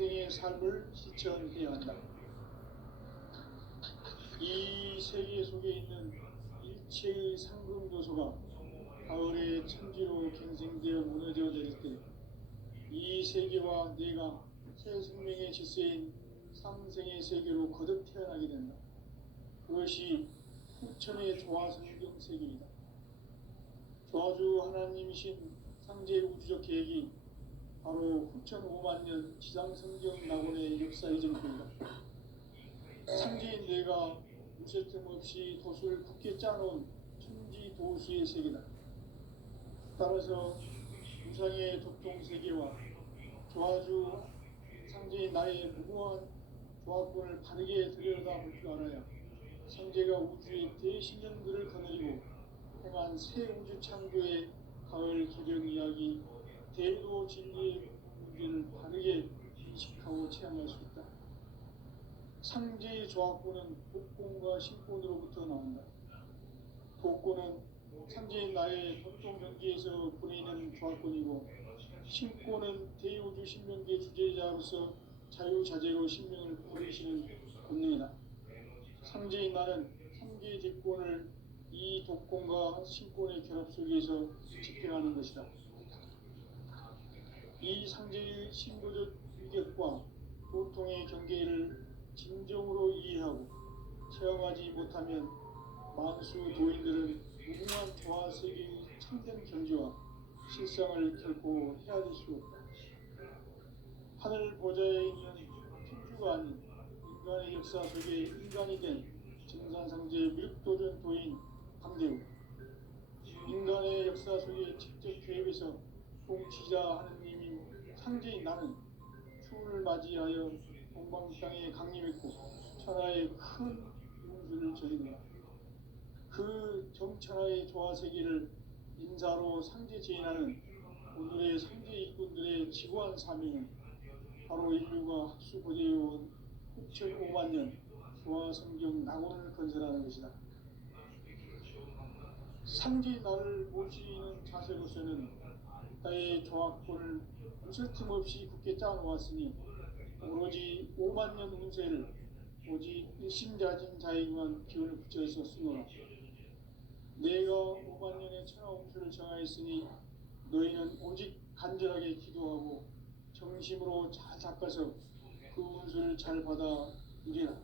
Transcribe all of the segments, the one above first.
상생의 삶을 실천해야 한다. 이 세계 속에 있는 일체의 상금 요소가 가을의 천지로 갱생되어 무너져 내릴 때 이 세계와 내가 새 생명의 질서인 상생의 세계로 거듭 태어나게 된다. 그것이 후천의 조화성경 세계이다. 조화주 하나님이신 상제의 우주적 계획이 바로 후천 5만 년 지상성경 낙원의 역사 이정표이다. 상제인 내가 무쇠 틈 없이 도수를 굳게 짜놓은 천지 도수의 세계다. 따라서 우상의 도통 세계와 조화주 상제인 나의 무고한 조화권을 바르게 들여다볼 줄 알아야 상제가 우주의 대신령들을 거느리고 행한 새 우주 창조의 가을 개정 이야기 대도 진리의 문제를 바르게 인식하고 체험할 수 있다. 상제의 조화권은 복권과 신권으로부터 나온다. 복권은 상제인 나의 도통 경계에서 보내는 조화권이고, 신권은 대우주 신명계 주제자로서 자유자재로 신명을 부리시는 본능이다. 상제인 나는 상제의 대권을 이 독권과 신권의 결합 속에서 집행하는 것이다. 이 상제의 신도적 위격과 보통의 경계를 진정으로 이해하고 체험하지 못하면 만수 도인들은 무궁한 조화세계의 참된 경지와 실상을 결코 헤아릴 수 없다. 하늘 보좌에 있는 천주가 아닌 인간의 역사 속에 인간이 된 증산상제의 밀도전 도인 강대우, 인간의 역사 속에 직접 개입해서 통치자 하느님인 상제인 나는 추운을 맞이하여 동방 땅에 강림했고 천하의 큰 운수를 전했노라. 그 정천하의 조화세계를 인사로 상제 제인하는 오늘의 상제 일꾼들의 지구한 사명은 바로 인류가 학수고대해온 후천 5만 년 조화성경 낙원을 건설하는 것이다. 상제인 나를 모시는 자세로서는 나의 조화권을 무쇠 틈 없이 굳게 짜놓았으니 오로지 5만 년 운세를 오직 일심자진 자에게만 기운을 붙여서 쓰노라. 내가 5만 년의 천하홍수를 정하였으니 너희는 오직 간절하게 기도하고 정심으로 잘 닦아서 그 운수를 잘 받아 이리라.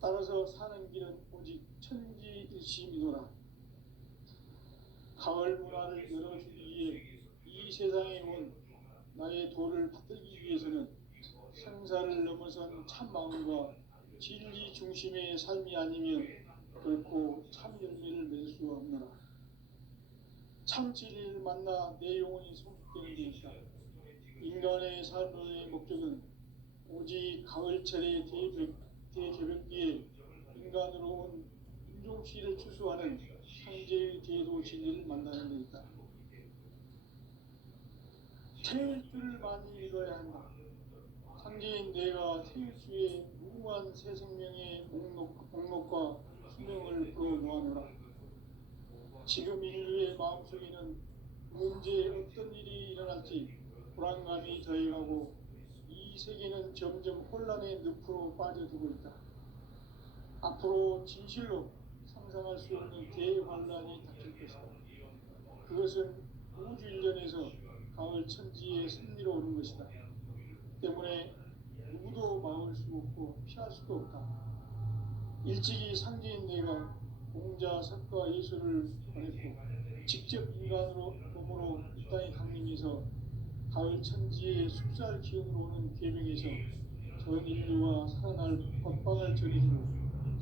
따라서 사는 길은 오직 천지일심이노라. 가을 문화를 열어주기 위해 이 세상에 온 나의 도를 받들기 위해서는 생사를 넘어선 참마음과 진리 중심의 삶이 아니면 결코 참 열매를 맺을 수가 없노라. 참 진리를 만나 내 영혼이 성숙되는 데 있다. 인간의 삶의 목적은 오직 가을철의 대개벽기에 인간으로 온 인종시를 추수하는 상제의 대도 진리를 만나는 데 있다. 태일주를 많이 읽어야 한다. 상제인 내가 태일주의 무궁한 새 생명의 목록과 수명을 불어놓아노라. 지금 인류의 마음속에는 언제 어떤 일이 일어날지 불안감이 더해가고 이 세계는 점점 혼란의 늪으로 빠져들고 있다. 앞으로 진실로 상상할 수 없는 대환란이 닥칠 것이다. 그것은 우주 일련에서 가을 천지의 승리로 오는 것이다. 때문에 누구도 막을 수 없고 피할 수도 없다. 일찍이 상제인 내가 공자, 석가, 예수를 보냈고 직접 인간으로 몸으로 이 땅에 강림해서 가을 천지의 숲살 기운으로 오는 계명에서 전 인류와 살아날 법방을 전해주고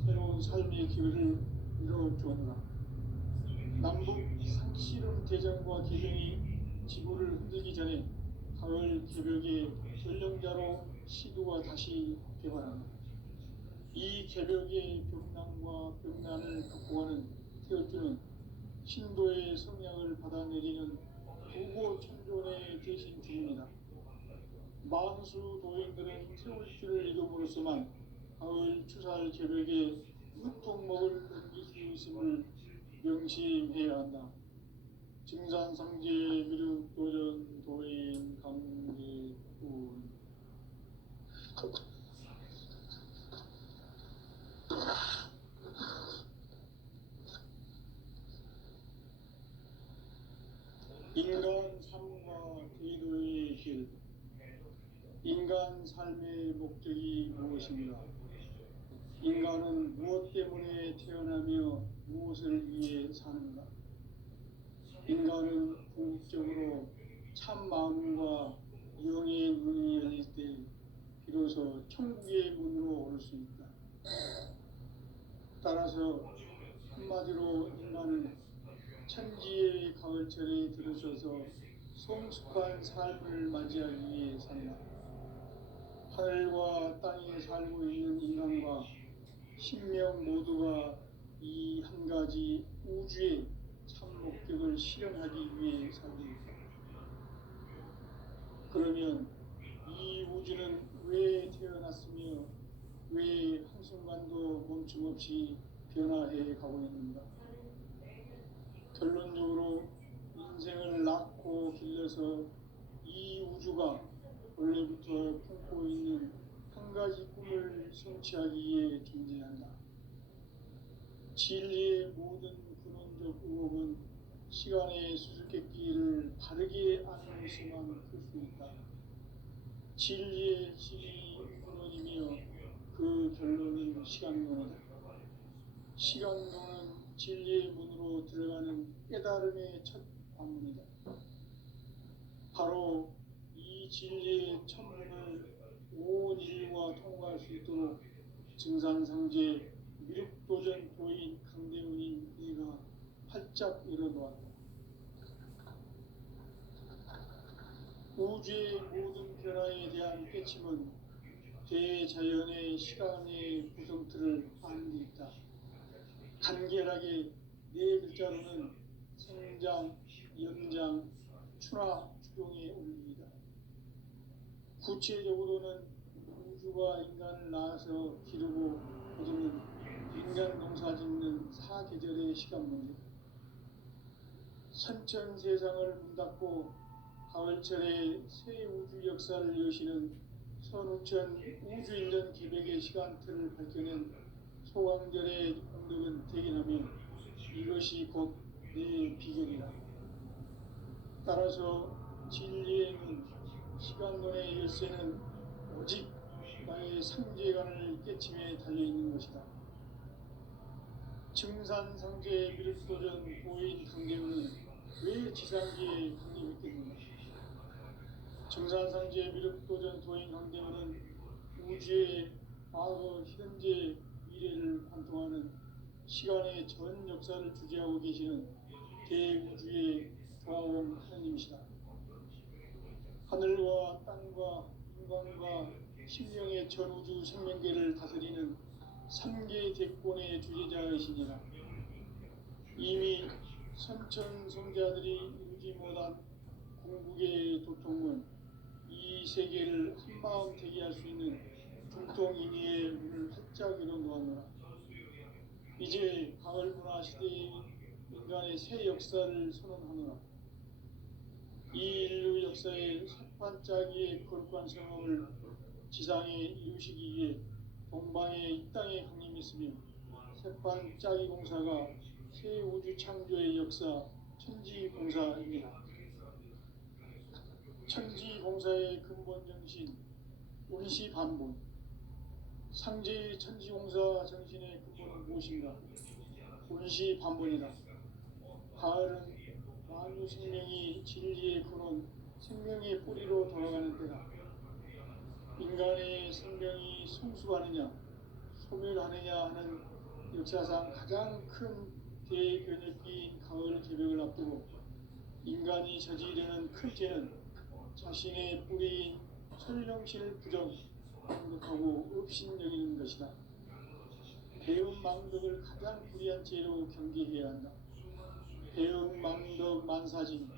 새로운 삶의 기회를 이뤄주었노라. 남북 상씨름 대전과 개정이 지구를 흔들기 전에 가을 개벽의 전령자로 시도가 다시 개발한다. 이 개벽의 벽난과 벽난을 극복하는 태어주는 신도의 성향을 받아내리는 부고 천존의 대신 주입니다. 만수 도인들은 태울주를 이름으로서만 가을 추살 개벽에 으통먹을 넘길 수 있음을 명심해야 한다. 증산상제 미륵도전 도인 강제군 인간 삶과 대도의 길. 인간 삶의 목적이 무엇인가? 인간은 무엇 때문에 태어나며 무엇을 위해 사는가? 인간은 궁극적으로 참 마음과 영의 문이 열릴 때 비로소 천국의 문으로 오를 수 있다. 따라서 한마디로 인간은 천지의 가을철에 들어서서 성숙한 삶을 맞이하기 위해 산다. 하늘과 땅에 살고 있는 인간과 신명 모두가 이 한 가지 우주의 참 목적을 실현하기 위해 살고 있다. 그러면 이 우주는 왜 태어났으며 왜 한순간도 멈춤없이 변화해 가고 있는가? 결론적으로 인생을 낳고 길러서 이 우주가 원래부터 품고 있는 한 가지 꿈을 성취하기 위해 존재한다. 진리의 모든 근원적 의혹은 시간의 수수께끼를 바르게 아는 것만 풀 수 있다. 진리의 힘이 근원이며 그 결론은 시간론이다. 시간론은 진리의 문으로 들어가는 깨달음의 첫 관문이다. 바로 이 진리의 천문을 온 인류가 통과할 수 있도록 증산상제 미륵도전 도인 강대훈인 내가 활짝 열어놓았다. 우주의 모든 변화에 대한 깨침은 대자연의 시간의 구성틀을 아는 데 있다. 간결하게 네 글자로는 생장, 연장, 추나 추동의 원리이다. 구체적으로는 우주가 인간을 낳아서 기르고 거두는 인간 농사 짓는 사계절의 시간문이다. 선천 세상을 문닫고 가을철에 새 우주 역사를 여시는 선우천 우주 1년 기백의 시간틀을 밝혀낸 소강절의 공덕은 대견하며 이것이 곧 내 비결이다. 따라서 진리의 문, 시간론의 열쇠는 오직 나의 상제관을 깨침에 달려있는 것이다. 증산상제 미륵도전 도인 강대훈은 왜 지상기에 강림했겠는가? 증산상제 미륵도전 도인 강대훈은 우주의 과거, 현재, 미래를 관통하는 시간의 전 역사를 주재하고 계시는 대우주의 조화원 하나님이시다. 하늘과 땅과 인간과 신령의 전우주 생명계를 다스리는 3계 대권의 주재자이시니라. 이미 선천성자들이 이루지 못한 궁극의 도통은 이 세계를 한마음 되게 할 수 있는 중통인의의 문을 활짝 열어놓았노라. 이제 가을 문화 시대의 인간의 새 역사를 선언하노라. 이 인류 역사의 새반짝이의 거룩한 성험을 지상에 이루시기 위해 동방에 이 땅에 강림했으며 새반짝이 공사가 새 우주 창조의 역사 천지공사입니다. 천지공사의 근본 정신 운시반본. 상제의 천지공사 정신의 근본은 무엇인가? 운시반본이다. 가을은 만유 생명이 진리의 근원, 생명의 뿌리로 돌아가는 때다. 인간의 생명이 성숙하느냐, 소멸하느냐 하는 역사상 가장 큰 대변혁기인 가을 개벽을 앞두고 인간이 저지르는 큰 죄는 자신의 뿌리인 설령신을 부정하고 업신여기는 것이다. 배은망덕을 가장 불의한 죄로 경계해야 한다. 배은망덕 만사진이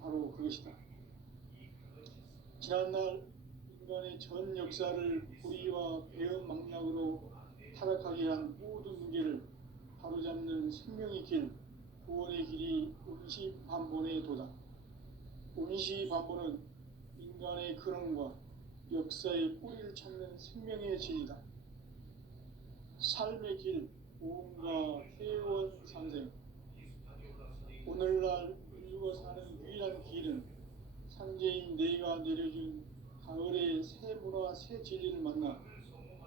바로 그것이다. 지난날 인간의 전 역사를 불의와 배은망락으로 타락하게 한 모든 문제를 바로잡는 생명의 길, 구원의 길이 운시반본의 도다. 운시반본은 인간의 근원과 역사의 뿌리를 찾는 생명의 진이다. 삶의 길, 보험과 회원 상생. 오늘날 인류가 사는 유일한 길은 상제인 내가 내려준 가을의 새 문화, 새 진리를 만나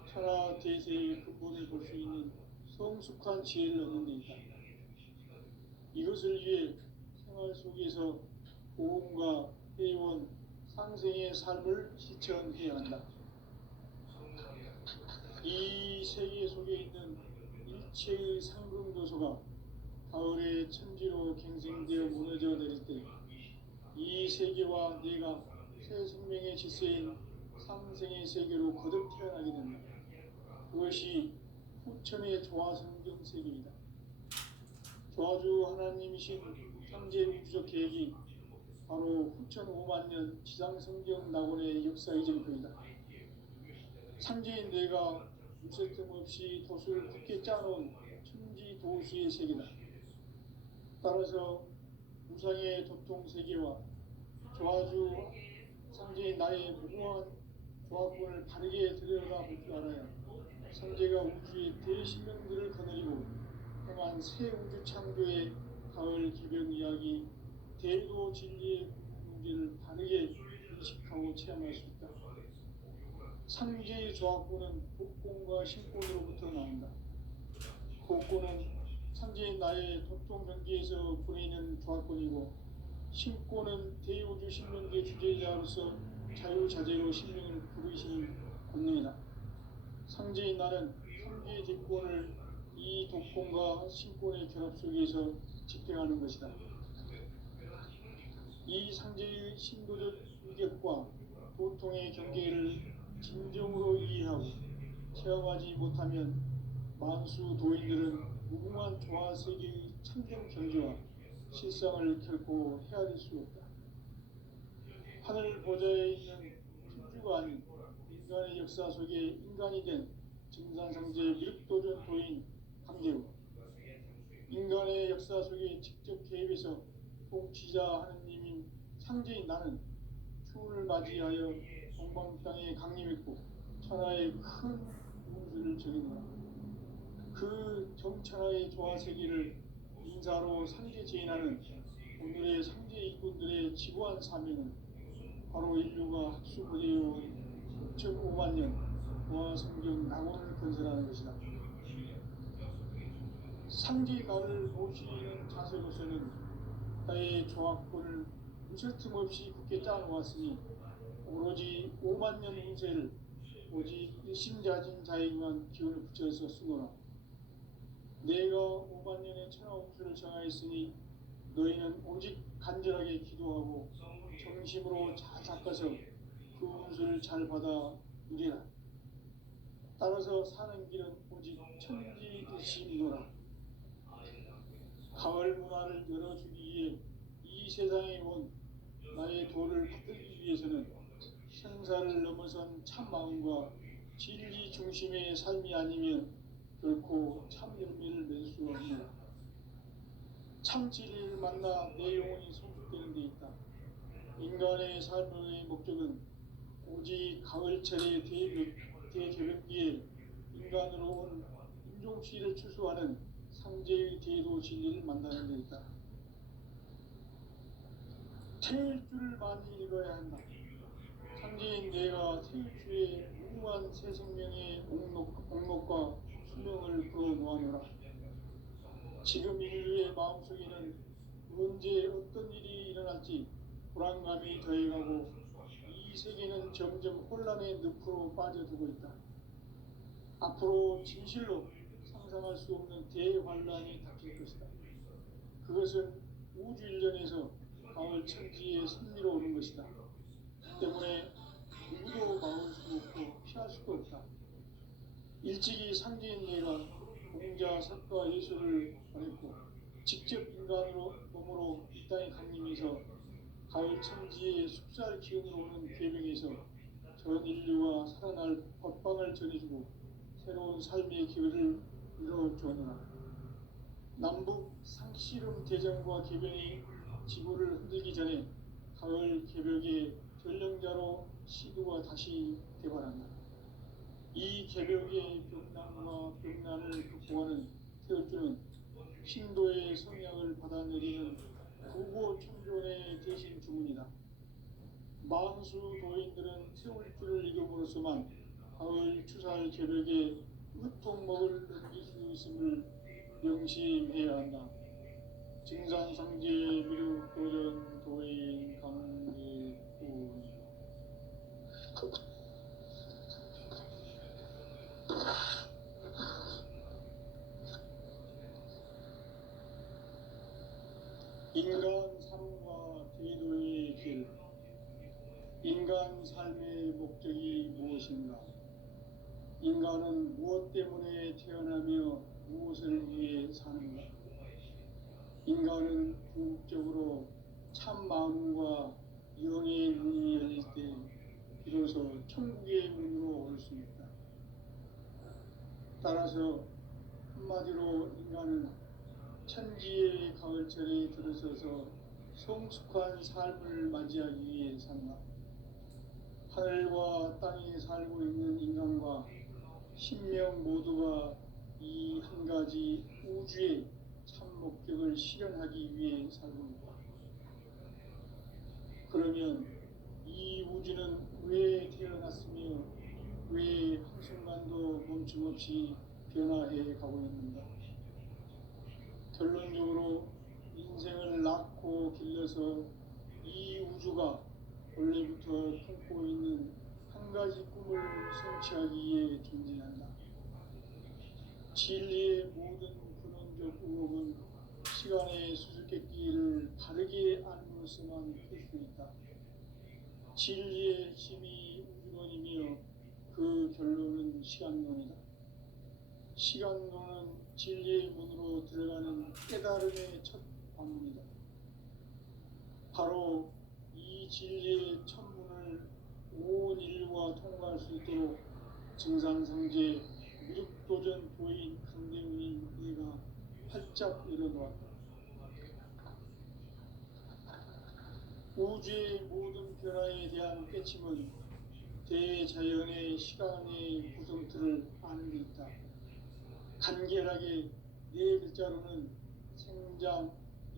천하 대세의 근본을 볼 수 있는 성숙한 지혜를 얻는 데 있다. 이것을 위해 생활 속에서 보험과 회원, 상생의 삶을 실천해야 한다. 이 세계 속에 있는 일체의 상승도소가 가을의 천지로 갱생되어 무너져 내릴 때 이 세계와 내가 새 생명의 질서인 상생의 세계로 거듭 태어나게 된다. 그것이 후천의 조화성경 세계이다. 조화주 하나님이신 창제 우주적 계획이 바로 후천 5만 년 지상성경 낙원의 역사 이전표이다. 상제인 내가 무쇠뜸 없이 도수를 굳게 짜놓은 천지 도수의 세계다. 따라서 무상의 도통 세계와 조화주 상제인 나의 무궁한 조화권을 바르게 들여다볼 줄 알아야 상제가 우주의 대신명들을 거느리고 행한 새 우주 창조의 가을 기병 이야기, 대도 진리의 문제를 바르게 인식하고 체험할 수 있다. 상제의 조화권은 복권과 신권으로부터 나온다. 복권은 상제인 나의 도통 경계에서 보내는 조화권이고, 신권은 대우주 신명계 주제자로서 자유자재로 신명을 부르시는 권능이다. 상제인 나는 상제의 대권을 이 독권과 신권의 결합 속에서 집행하는 것이다. 이 상제의 신도적 위격과 도통의 경계를 진정으로 이해하고 체험하지 못하면 만수 도인들은 무궁한 조화세계의 참된 경지와 실상을 결코 헤아릴 수 없다. 하늘 보좌에 있는 천주가 아닌 인간의 역사 속에 인간이 된 증산상제 미륵도전 도인 강재우, 인간의 역사 속에 직접 개입해서 통치자 하느님인 상제인 나는 추운을 맞이하여 동방 땅에 강림했고 천하의 큰 운수를 적이노라. 그 정천하의 조화세계를 인사로 상제 제인하는 오늘의 상제 일꾼들의 지구한 사명은 바로 인류가 학수부대해온 6.5만 년 조화성경 낙원을 건설하는 것이다. 상제 나를 모시는 자세로서는 나의 조화권을 무쇠틈 없이 굳게 짜놓았으니 오로지 5만 년 운세를 오직 일심자진 자에게만 기운을 붙여서 쓰노라. 내가 5만 년의 천하홍수를 정하였으니 너희는 오직 간절하게 기도하고 정심으로 잘 닦아서 그 운수를 잘 받아 누리라. 따라서 사는 길은 오직 천지일심이노라. 가을 문화를 열어주기 위해 이 세상에 온 나의 도를 받들기 위해서는 생사를 넘어선 참 마음과 진리 중심의 삶이 아니면 결코 참 열매를 맺을 수 없노라. 참 진리를 만나 내 영혼이 성숙되는 데 있다. 인간의 삶의 목적은 오직 가을철의 대개벽기에 인간으로 온 인종시를 추수하는 상제의 대도 진리를 만나는 데 있다. 태일주를 많이 읽어야 한다. 상제인 내가 태일주의 무궁한 새 생명의 옥록과 수명을 불어놓아노라. 지금 인류의 마음속에는 언제 어떤 일이 일어날지 불안감이 더해가고 이 세계는 점점 혼란의 늪으로 빠져들고 있다. 앞으로 진실로 상상할 수 없는 대환란이 닥칠 것이다. 그것은 우주 일련에서 가을 천지의 승리로 오는 것이다. 때문에 누구도 막을 수 없고 피할 수도 없다. 일찍이 상제인 내가 공자, 석가, 예수를 보냈고 직접 인간으로 몸으로 이 땅에 강림해서 가을 천지의 숲살 기운으로 오는 계명에서 전 인류가 살아날 법방을 전해주고 새로운 삶의 기회를 이뤄주었노라. 남북 상씨름 대전과 개변이 지구를 흔들기 전에 가을 개벽의 전령자로 시도가 다시 개발한다. 이 개벽의 벽난과 벽난을 극복하는 태어주는 신도의 성약을 받아내리는 구고 천존의 대신 주문이다. 만수 도인들은 태울주를 이름으로서만 가을 추살 개벽에 으통먹을 넘길 수 있음을 명심해야 한다. 증산상제 미륵 도전 도인 강계군. 인간 삶과 대도의 길. 인간 삶의 목적이 무엇인가? 인간은 무엇 때문에 태어나며 무엇을 위해 사는가? 인간은 궁극적으로 참 마음과 영의 문이 열릴 때 비로소 천국의 문으로 올 수 있다. 따라서 한마디로 인간은 천지의 가을철에 들어서서 성숙한 삶을 맞이하기 위해 산다. 하늘과 땅에 살고 있는 인간과 신명 모두가 이 한 가지 우주의 참 목적을 실현하기 위해 살고 있다. 그러면 이 우주는 왜 태어났으며 왜 한순간도 멈춤없이 변화해 가고 있는가? 결론적으로 인생을 낳고 길러서 이 우주가 원래부터 품고 있는 한 가지 꿈을 성취하기 위해 존재한다. 진리의 모든 근원적 의혹은 시간의 수수께끼를 바르게 알므로서만 풀 수 있다. 진리의 힘이 우주론이며 그 결론은 시간론이다. 시간론은 진리의 문으로 들어가는 깨달음의 첫 방문이다. 바로 이 진리의 첫 문을 온 인류가 통과할 수 있도록 증산상제 미륵도전 도인 강대훈인 내가 활짝 열어놓았다. 우주의 모든 변화에 대한 깨침은 대자연의 시간의 구성틀을 아는 데 있다. 간결하게 네 글자로는 생장,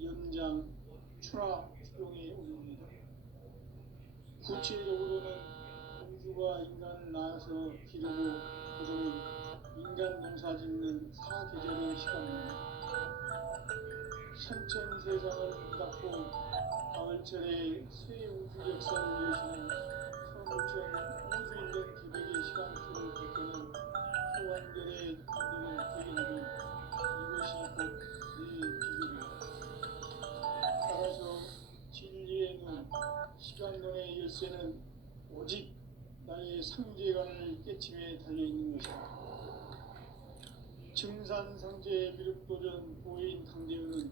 연장, 추나 추동에 올립니다. 구체적으로는 우주가 인간을 낳아서 기르고 그러면 인간 농사 짓는 사계절의 시간입니다. 선천세상을 닫고 가을철에 새 우주 역사를 여시는 서부천 우주인간 기백의 시간표를 볼 때는 소환들의 감동을 기리는 이것이 곧 내 비밀입니다. 따라서 진리의 눈, 시간론의 열쇠는 오직 나의 상제관을 깨침에 달려있는 것입니다. 증산상제 미륵도전 보인 강대훈은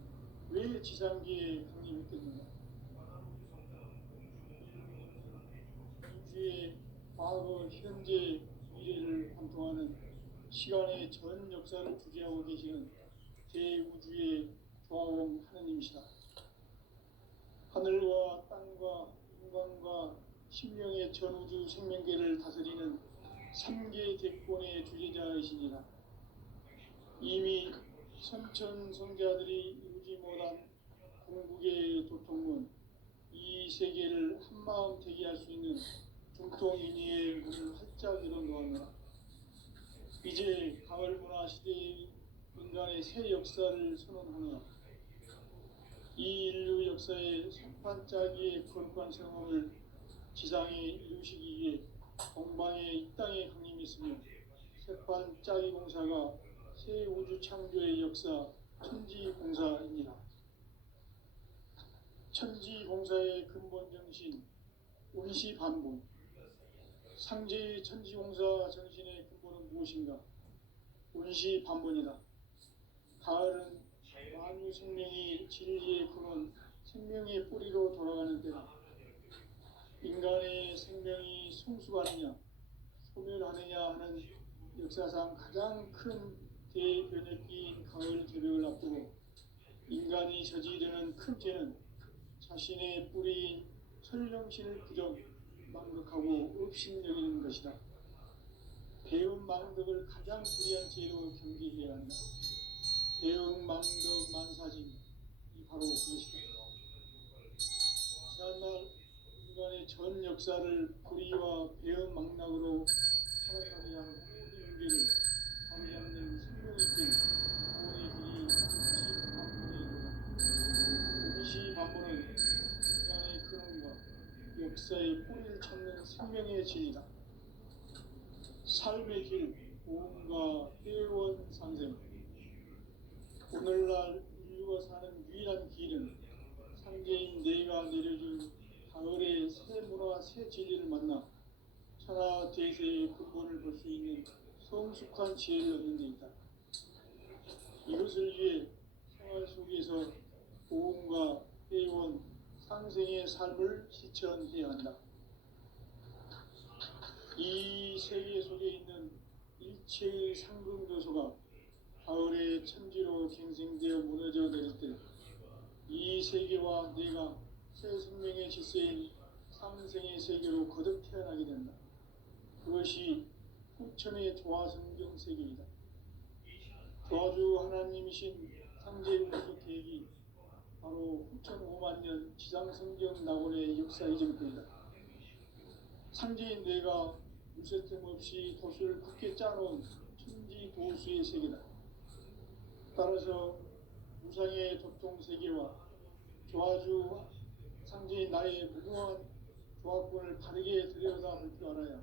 왜 지상기에 강림했겠는가? 우주의 과거, 현재, 미래를 관통하는 시간의 전 역사를 주재하고 계시는 대우주의 조화원 하느님이시다. 하늘과 땅과 인간과 신명의 전우주 생명계를 다스리는 3개 대권의 주제자이시니라. 이미 선천성자들이 이루지 못한 궁극의 도통문, 이 세계를 한마음 되게 할 수 있는 중통인의의 문을 활짝 열어놓았노라. 이제 가을 문화 시대의 인간의 새 역사를 선언하노라. 이 인류 역사의 석판짜기의 거룩한 성험을 지상에 이루시기 위해 동방에 이 땅에 강림했으며 석판짜기 공사가 새 우주 창조의 역사 천지공사입니다. 천지공사의 근본 정신 운시반복. 상제의 천지공사 정신의 근본은 무엇인가? 운시반복이다. 가을은 만유 생명이 진리의 근원, 생명의 뿌리로 돌아가는 때다. 인간의 생명이 성숙하느냐, 소멸하느냐 하는 역사상 가장 큰 대변혁기인 가을 개벽을 앞두고 인간이 저지르는 큰 죄는 자신의 뿌리인 천령신을 부정, 배은망덕하고 업신여기는 것이다. 배은망덕을 가장 불의한 죄로 경계해야 한다. 배은망덕 만사짐이 바로 그것이다. 지난날 인간의 전 역사를 불의와 배은망락으로 타락하게 한 모든 윤계를 바로잡는 생명의 길, 구원의 길이 시반문이로다. 이 시반문은 인간의 근원과 역사의 뿌리를 찾는 생명의 진리다. 삶의 길, 보험과 회원 상생. 오늘날 인류가 사는 유일한 길은 상제인 내가 내려준 가을의 새 문화, 새 진리를 만나 천하 대세의 근본을 볼 수 있는 성숙한 지혜를 얻는 데 있다. 이것을 위해 생활 속에서 보험과 회원, 상생의 삶을 실천해야 한다. 이 세계 속에 있는 일체의 상승교소가 가을의 천지로 갱생되어 무너져 내릴 때 이 세계와 내가 새 생명의 질서인 상생의 세계로 거듭 태어나게 된다. 그것이 후천의 조화성경 세계이다. 조화주 하나님이신 상제운수 계획이 바로 후천 5만 년 지상성경 낙원의 역사 이전부이다. 상제인 내가 무쇠틈 없이 도수를 굳게 짜놓은 천지 도수의 세계다. 따라서 무상의 도통 세계와 조화주 상제인 나의 무궁한 조화권을 바르게 들여다볼 줄 알아야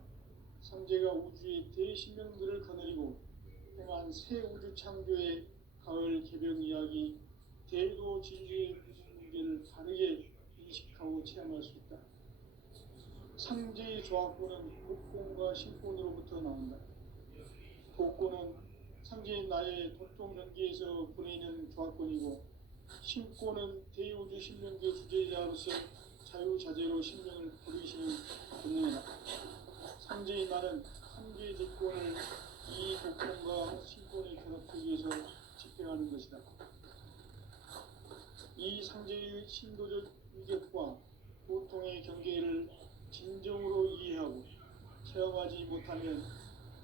상제가 우주의 대신명들을 거느리고 행한 새 우주 창조의 가을 개병 이야기, 대도 진리의 문제를 바르게 인식하고 체험할 수 있다. 상제의 조화권은 복권과 신권으로부터 나온다. 복권은 상제인 나의 도통 전기에서 보내는 조화권이고, 신권은 대우주 신명계 주제자로서 자유자재로 신명을 부르시는 본능이다. 상제인 나는 상제의 대권을 이 복권과 신권의 결합 속에서 집행하는 것이다. 이 상제의 신도적 위격과 고통의 경계를 진정으로 이해하고 체험하지 못하면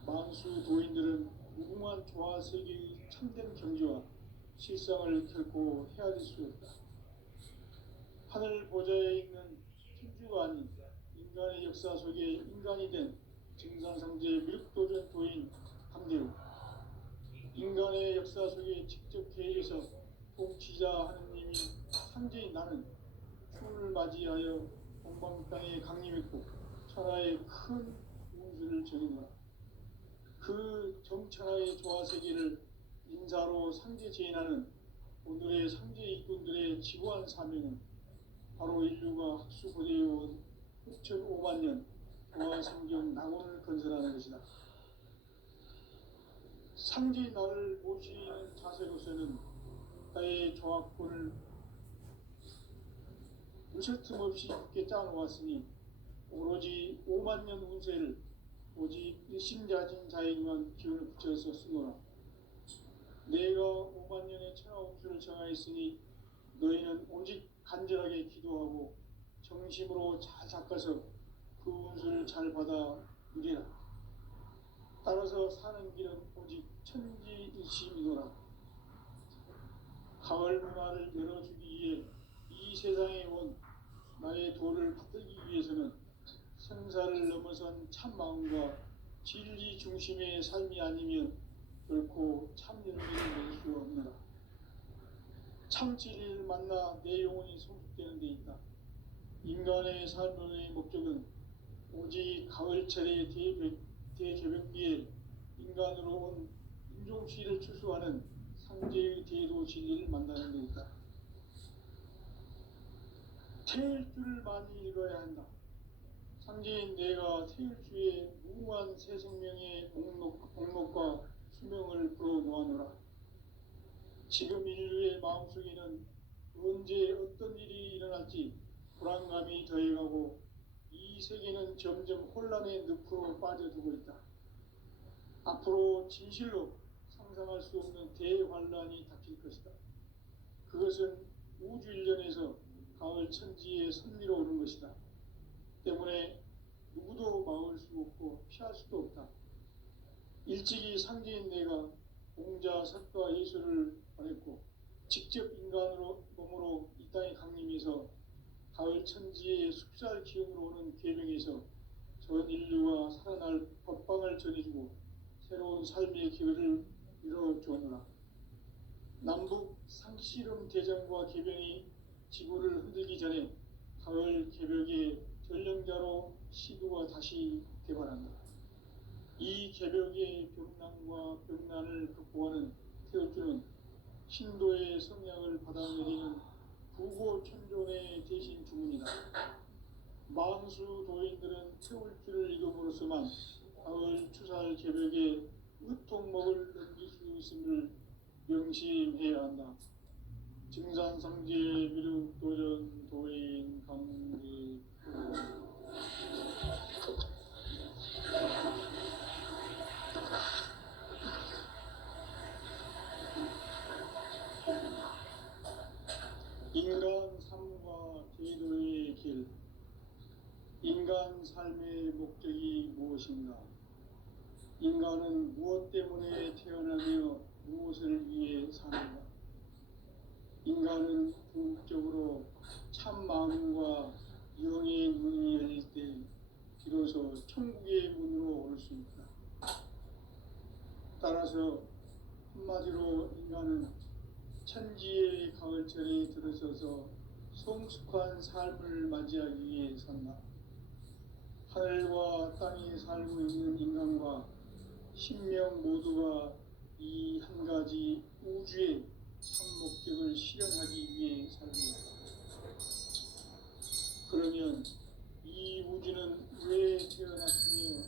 만수 도인들은 무궁한 조화 세계의 참된 경지와 실상을 결코 헤아릴 수 없다. 하늘 보좌에 있는 천주가 아닌 인간의 역사 속에 인간이 된 증산상제 밀도전 도인 강대우, 인간의 역사 속에 직접 계획해서 통치자 하느님인 상제인 나는 추운을 맞이하여 동방 땅에 강림했고 천하의 큰 운수를 전해노라. 그 정천하의 조화 세계를 인사로 상제 제인하는 오늘의 상제 일꾼들의 지구한 사명은 바로 인류가 학수고대해온 6,5만 년 조화 성경 낙원을 건설하는 것이다. 상제 나를 모시는 자세로서는 나의 조화권을 무쇠 틈 없이 굳게 짜놓았으니 오로지 5만 년 운세를 오직 일심자진 자에게만 기운을 붙여서 쓰노라. 내가 5만 년의 천하 운수를 정하였으니 너희는 오직 간절하게 기도하고 정심으로 잘 닦아서 그 운수를 잘 받아 누리라. 따라서 사는 길은 오직 천지일심이노라. 가을 문화를 열어주기 위해 이 세상에 온 나의 도를 받들기 위해서는 생사를 넘어선 참 마음과 진리 중심의 삶이 아니면 결코 참 열매를 낼 수 없노라. 참 진리를 만나 내 영혼이 성숙되는 데 있다. 인간의 삶의 목적은 오직 가을철의 대개벽기에 인간으로 온 인종시를 추수하는 상제의 대도 진리를 만나는 데 있다. 태일주를 많이 읽어야 한다. 상제인 내가 태일주의 무궁한 새 생명의 목록과 수명을 불어모아노라. 지금 인류의 마음속에는 언제 어떤 일이 일어날지 불안감이 더해가고 이 세계는 점점 혼란의 늪으로 빠져들고 있다. 앞으로 진실로 상상할 수 없는 대환란이 닥칠 것이다. 그것은 우주 일련에서 가을 천지의 섭리로 오는 것이다. 때문에 누구도 막을 수 없고 피할 수도 없다. 일찍이 상제인 내가 공자, 석가, 예수를 보냈고 직접 인간으로 몸으로 이 땅에 강림해서 가을 천지의 숲살 기운으로 오는 계명에서 전 인류가 살아날 법방을 전해주고 새로운 삶의 기회를 이뤄주었노라. 남북 상씨름 대전과 계병이 지구를 흔들기 전에 가을 개벽의 전령자로 시도가 다시 개발한다. 이 개벽의 병난과 병난을 극복하는 태엽주는 신도의 성향을 받아내리는 부고천존의 대신 주문이다. 망수 도인들은 태울주를 이름으로서만 가을 추살 개벽에 으통목을 넘길 수 있음을 명심해야 한다. 증산상제 미륵도전 도인 강기 인간 삶과 제도의 길. 인간 삶의 목적이 무엇인가? 인간은 무엇 때문에 태어나며 무엇을 위해 사는가? 인간은 궁극적으로 참 마음과 영의 문이 열릴 때 비로소 천국의 문으로 올 수 있다. 따라서 한마디로 인간은 천지의 가을철에 들어서서 성숙한 삶을 맞이하기 위해 산다. 하늘과 땅에 살고 있는 인간과 신명 모두가 이 한 가지 우주의 참 목적을 실현하기 위해 살고 있다. 그러면 이 우주는 왜 태어났으며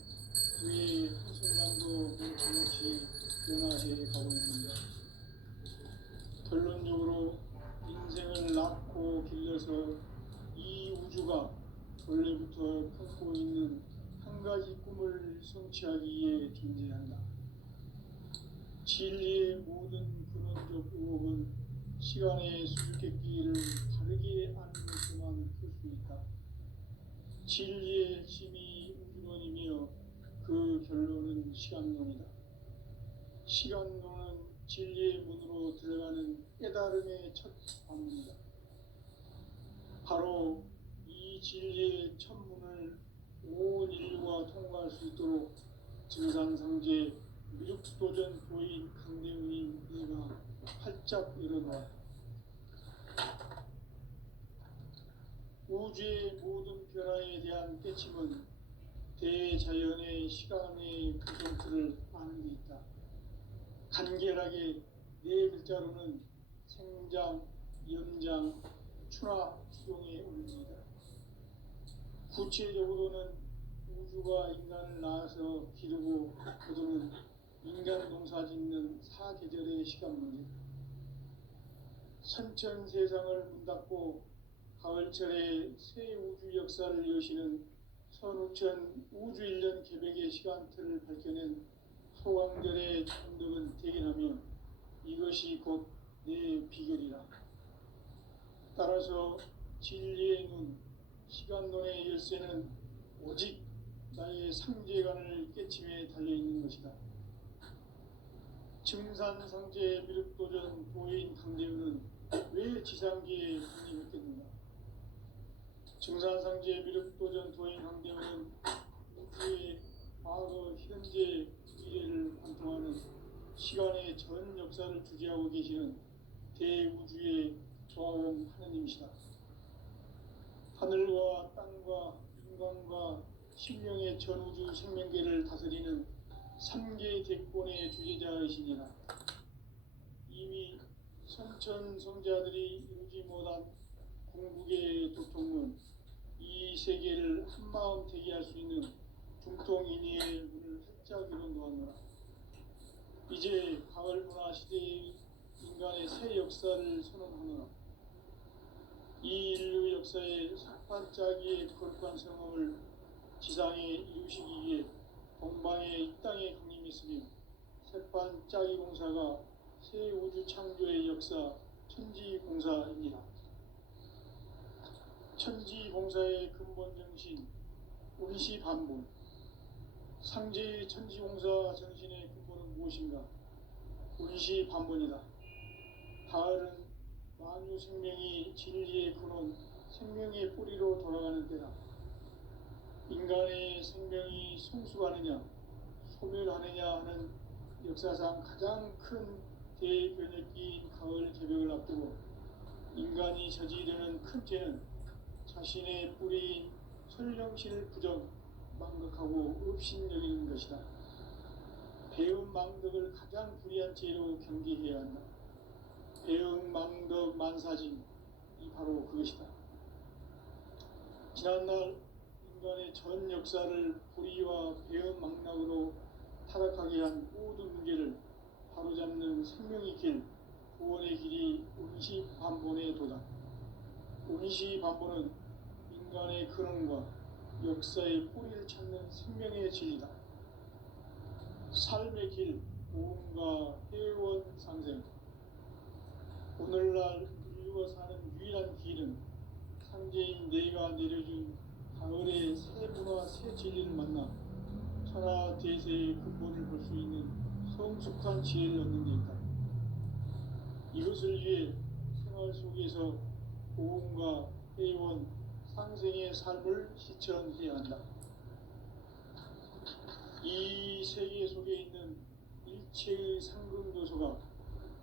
왜 한순간도 멈춤없이 변화해 가고 있는가? 결론적으로 인생을 낳고 길러서 이 우주가 원래부터 품고 있는 한 가지 꿈을 성취하기 위해 존재한다. 진리의 모든 근원적 의혹은 시간의 수수께끼를 다르게 아는 것만 풀 수 있다. 진리의 핵심이 우주론이며 그 결론은 시간론이다. 시간론은 진리의 문으로 들어가는 깨달음의 첫 관문이다. 바로 이 진리의 첫 문을 온 인류가 통과할 수 있도록 증산상제 미륵도전 도인 강대우인 네가 활짝 열어놓았다. 우주의 모든 변화에 대한 깨침은 대자연의 시간의 구성틀을 아는 데 있다. 간결하게 네 글자로는 생장, 연장, 추나 추동의 원리이다. 구체적으로는 우주가 인간을 낳아서 기르고 거두는 인간 농사 짓는 사계절의 시간문이다. 선천 세상을 문닫고 가을철에 새 우주 역사를 여시는 선우천 우주 1년 개백의 시간틀을 밝혀낸 소강절의 천덕은 대견하며 이것이 곧 내 비결이라. 따라서 진리의 눈, 시간론의 열쇠는 오직 나의 상제관을 깨침에 달려있는 것이다. 증산상제 미륵도전 도인 강대우는 왜 지상계에 군림했겠는가? 증산상제 미륵도전 도인 강대우는 우주의 과거, 현재, 미래를 관통하는 시간의 전 역사를 주재하고 계시는 대우주의 조화원 하느님이시다. 하늘과 땅과 인간과 신령의 전우주 생명계를 다스리는 3개 대권의 주제자이시니라. 이미 선천 성자들이 이루지 못한 궁극의 도통문, 이 세계를 한마음 되게 할 수 있는 중통인의의 문을 활짝 열어놓았노라. 이제 가을 문화 시대의 인간의 새 역사를 선언하노라. 이 인류 역사의 석판짜기의 거룩한 성험을 지상에 이루시기 위해 동방에 이 땅에 강림했으며 석판짜기 공사가 새 우주 창조의 역사 천지공사입니다. 천지공사의 근본 정신, 운시 반본. 상제의 천지공사 정신의 근본은 무엇인가? 운시 반본이다. 가을은 만유 생명이 진리의 근원, 생명의 뿌리로 돌아가는 때다. 인간의 생명이 성숙하느냐, 소멸하느냐 하는 역사상 가장 큰 대변혁기인 가을 개벽을 앞두고 인간이 저지르는 큰 죄는 자신의 뿌리인 설령신을 부정, 망각하고 업신여기는 것이다. 배은망덕을 가장 불의한 죄로 경계해야 한다. 배은망덕 만사진이 바로 그것이다. 지난날 인간의 전 역사를 불의와 배은망락으로 타락하게 한 모든 문제를 바로잡는 생명의 길, 구원의 길이 운시반본의 도다. 운시반본은 인간의 근원과 역사의 뿌리를 찾는 생명의 진리다. 삶의 길, 모험과 회원 상생. 오늘날 인류가 사는 유일한 길은 상제인 내가 내려준 가을의 새 문화, 새 진리를 만나 천하 대세의 근본을 볼 수 있는 성숙한 지혜를 얻는 데 있다. 이것을 위해 생활 속에서 모험과 회원, 상생의 삶을 실천해야 한다. 이 세계 속에 있는 일체의 상금 요소가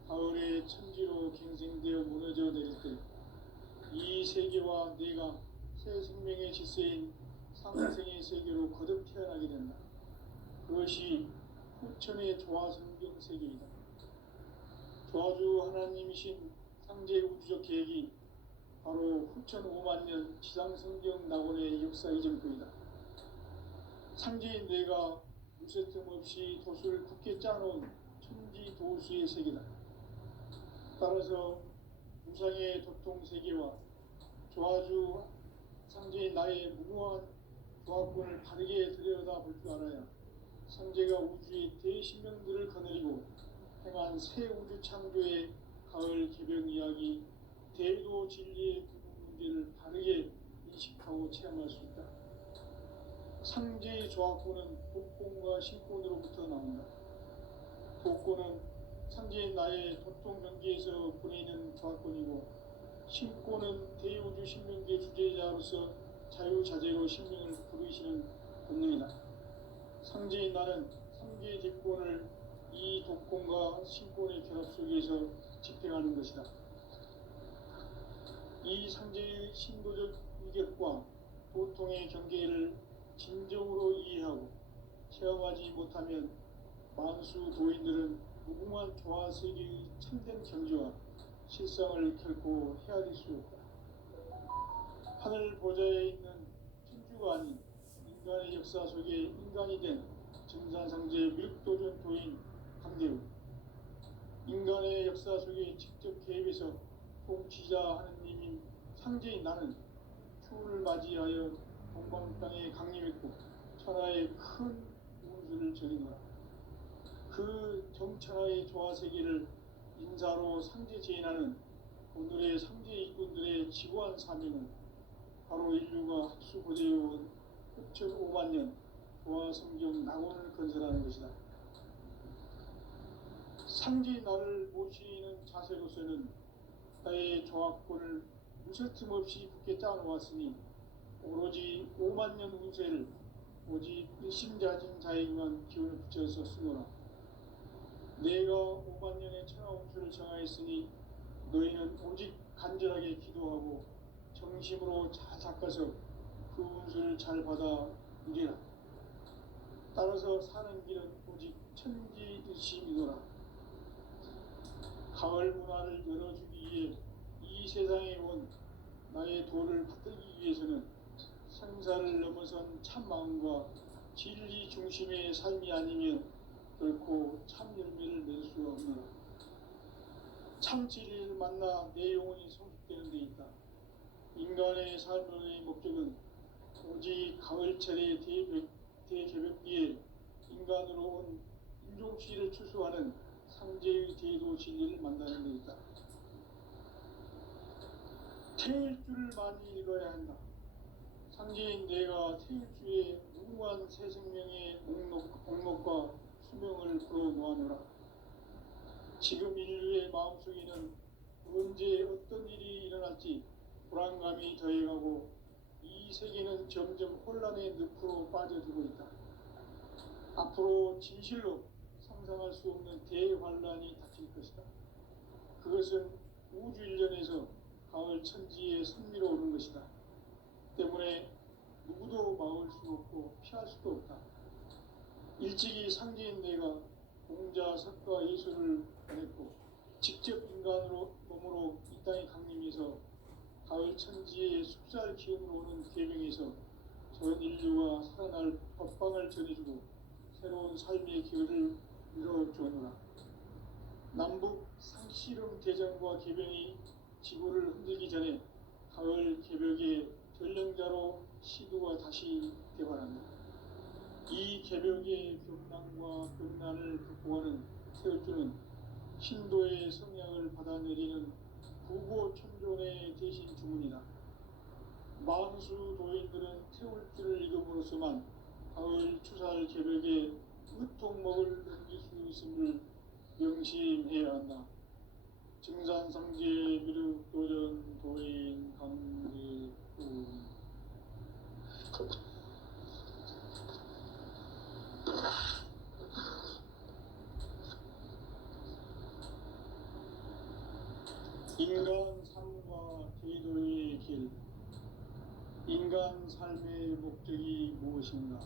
가을의 천지로 갱생되어 무너져 내릴 때 이 세계와 내가 새 생명의 질서인 상생의 세계로 거듭 태어나게 된다. 그것이 후천의 조화성경 세계이다. 조화주 하나님이신 상제 우주적 계획이 바로 후천 5만 년 지상성경 낙원의 역사 이전표이다. 상제인 내가 무쇠틈 없이 돛을 굳게 짜놓은 천지 도수의 세계다. 따라서 무상의 도통 세계와 조화주 상제인 나의 무모한 조합권을 바르게 들여다볼 줄 알아야 상제가 우주의 대신명들을 거느리고 행한 새 우주 창조의 가을 개벽 이야기, 대도 진리의 구분 문제를 바르게 인식하고 체험할 수 있다. 상제의 조합권은 독권과 신권으로부터 나온다. 독권은 상제인 나의 도통 경계에서 보내는 조합권이고, 신권은 대우주 신명계 주제자로서 자유자재로 신명을 부르시는 본능이다. 상제인 나는 상제의 대권을 이 독권과 신권의 결합 속에서 집행하는 것이다. 이 상제의 신도적 위격과 도통의 경계를 진정으로 이해하고 체험하지 못하면 만수 도인들은 무궁한 조화세계의 참된 경지와 실상을 결코 헤아릴 수 없다. 하늘 보좌에 있는 천주가 아닌 인간의 역사 속에 인간이 된 정산상제 밀도전 도인 강대우, 인간의 역사 속에 직접 개입해서 통치자 하느님인 상제인 나는 추운을 맞이하여 동방 땅에 강림했고 천하의 큰 운수를 전이노라. 그 정천하의 조화세계를 인사로 상제 제인하는 오늘의 상제 일꾼들의 지고한 사명은 바로 인류가 학수고대해온 후천 5만 년 조화성경 낙원을 건설하는 것이다. 상제인 나를 모시는 자세로서는 나의 조합권을 무쇠틈 없이 굳게 짜놓았으니 오로지 5만 년 운세를 오직 일심자진 자에게만 기운을 붙여서 쓰노라. 내가 5만 년의 천하 운수를 정하였으니 너희는 오직 간절하게 기도하고 정심으로 잘 닦아서 그 운수를 잘 받아 누리라. 따라서 사는 길은 오직 천지일심이노라. 가을 문화를 열어주기 위해 이 세상에 온 나의 도를 받들기 위해서는 생사를 넘어선 참 마음과 진리 중심의 삶이 아니면 결코 참 열매를 맺을 수가 없노라. 참 진리를 만나 내 영혼이 성숙되는 데 있다. 인간의 삶의 목적은 오직 가을철의 대개벽기에 인간으로 온 인종치를 추수하는 상제의 대도 진리를 만나는 데 있다. 태일 줄을 많이 읽어야 한다. 상제인 내가 태일주의 무궁한 새 생명의 옥록과 수명을 불어놓아노라. 지금 인류의 마음속에는 언제 어떤 일이 일어날지 불안감이 더해가고 이 세계는 점점 혼란의 늪으로 빠져들고 있다. 앞으로 진실로 상상할 수 없는 대환란이 닥칠 것이다. 그것은 우주 일련에서 가을 천지에 선미로 오는 것이다. 때문에 누구도 막을 수 없고 피할 수도 없다. 일찍이 상제인 내가 공자, 석가, 예수를 보냈고 직접 인간으로 몸으로 이 땅에 강림해서 가을 천지의 숲살 기운으로 오는 계명에서 전 인류가 살아날 법방을 전해주고 새로운 삶의 기회를 이뤄주노라. 남북 상씨름 대전과 개병이 지구를 흔들기 전에 가을 개벽의 전령자로 시두가 다시 대발한다. 이 개벽의 격난과 격난을 극복하는 태울주는 신도의 성향을 받아내리는 부고천존의 대신 주문이다. 만수 도인들은 태울주를 읽음으로써만 가을 추살 개벽에 으통목을 넘길 수 있음을 명심해야 한다. 증산상제 미륵도전 도인 강제군 인간 삶과 제도의 길. 인간 삶의 목적이 무엇인가?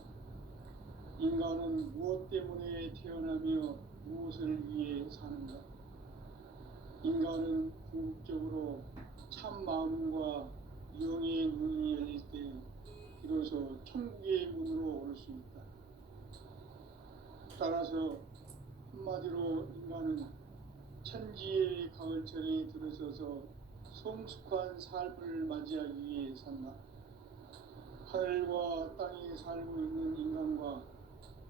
인간은 무엇 때문에 태어나며 무엇을 위해 사는가? 인간은 궁극적으로 참 마음과 영의 문이 열릴 때 비로소 천국의 문으로 올 수 있다. 따라서 한마디로 인간은 천지의 가을철에 들어서서 성숙한 삶을 맞이하기 위해 산다. 하늘과 땅에 살고 있는 인간과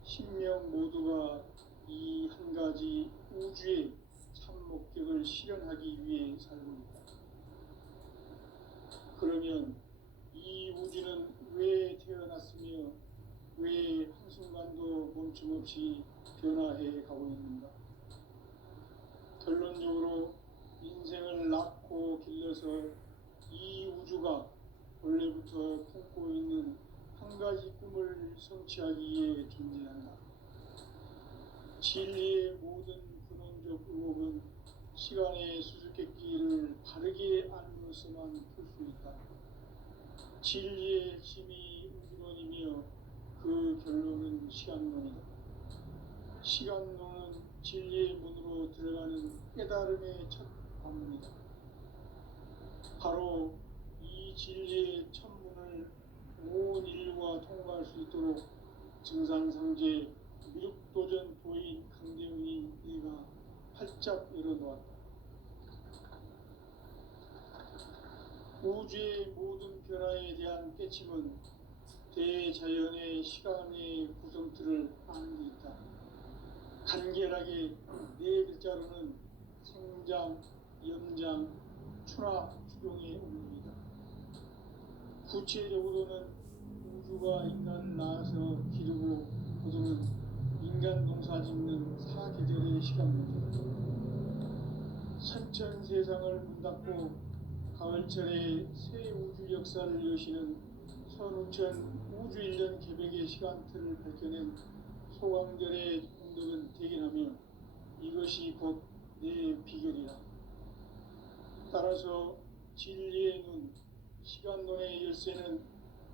신명 모두가 이 한 가지 우주의 참 목적을 실현하기 위해 살고 있다. 그러면 이 우주는 왜 태어났으며 왜 한순간도 멈춤없이 변화해 가고 있는가? 결론적으로 인생을 낳고 길러서 이 우주가 원래부터 품고 있는 한 가지 꿈을 성취하기 위해 존재한다. 진리의 모든 근원적 의혹은 시간의 수수께끼를 바르게 알므로서만 풀 수 있다. 진리의 핵심이 우주론이며 그 결론은 시간론이다. 시간론은 진리의 문으로 들어가는 깨달음의 첫 관문이다. 바로 이 진리의 첫 문을 온 인류가 통과할 수 있도록 증산상제 미륵도전 도인 강대훈이 내가 활짝 열어놓았다. 우주의 모든 변화에 대한 깨침은 대자연의 시간의 구성틀을 아는 데 있다. 간결하게 네 글자로는 생장, 연장, 추나 추동의 원리이다. 구체적으로는 우주가 인간을 낳아서 기르고 거두는 인간 농사 짓는 사계절의 시간문제다. 선천 세상을 문 닫고 가을철에 새 우주 역사를 여시는 선우천 우주일년 개벽의 시간틀을 밝혀낸 소강절의 공덕은 대견하며 이것이 곧 내 비결이라. 따라서 진리의 눈, 시간론의 열쇠는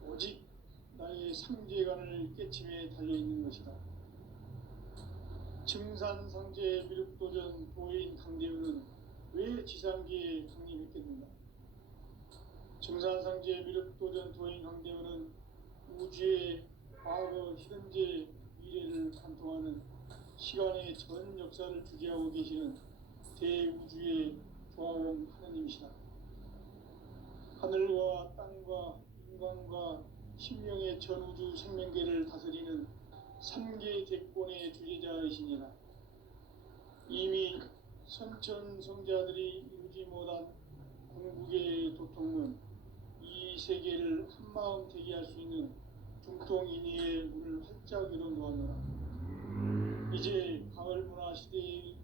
오직 나의 상제관을 깨침에 달려있는 것이다. 증산상제 미륵도전 도인 강대훈은 왜 지상계에 강림했겠는가? 증산상제 미륵도전 도인 강대훈은 우주의 과거, 현재, 미래를 관통하는 시간의 전 역사를 주재하고 계시는 대우주의 조화원 하느님이시다. 하늘과 땅과 인간과 신명의 전우주 생명계를 다스리는 3계 대권의 주재자이시니라. 이미 선천 성자들이 이루지 못한 궁극의 도통은 이 세계를 한마음 되게 할 수 있는 중통인의의 문을 활짝 열어놓았노라. 이제 가을 문화 시대의